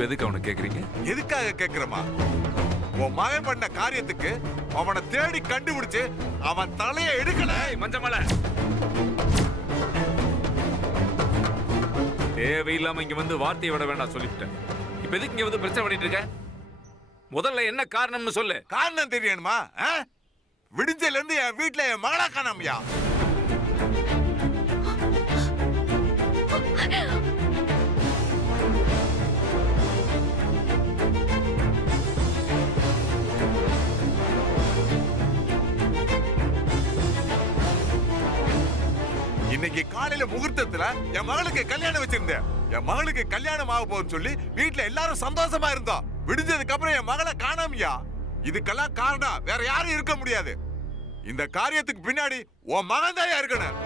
இப்ப எதுக்கு அவனை கேக்குறீங்க? எதுக்காக கேக்குறமா? உன் மகன் பண்ண காரியத்துக்கு அவனை தேடி கண்டுபிடிச்சு அவன் தலையை எடுக்கல. மஞ்சமலை, தேவையில்லாம இங்க வந்து வார்த்தையை விட வேண்டாம் சொல்லிவிட்டேன். இப்ப எதுக்கு இங்க வந்து பிரச்சனை பண்ணிட்டு இருக்க? முதல்ல என்ன காரணம்னு சொல்லு. காரணம் தெரியணுமா? விடிஞ்சல இருந்து என் வீட்டுல என் மகளா காணாமையா? இன்னைக்கு காலையில முகூர்த்தத்துல என் மகளுக்கு கல்யாணம் வச்சிருந்தேன். என் மகளுக்கு கல்யாணம் ஆக போகுதுன்னு சொல்லி வீட்டுல எல்லாரும் சந்தோஷமா இருந்தோம். விடிஞ்சதுக்கு அப்புறம் என் மகளை காணாமையா? இதுக்கெல்லாம் காரணம் வேற யாரும் இருக்க முடியாது. இந்த காரியத்துக்கு பின்னாடி உன் மகன் தான் இருக்கணும்.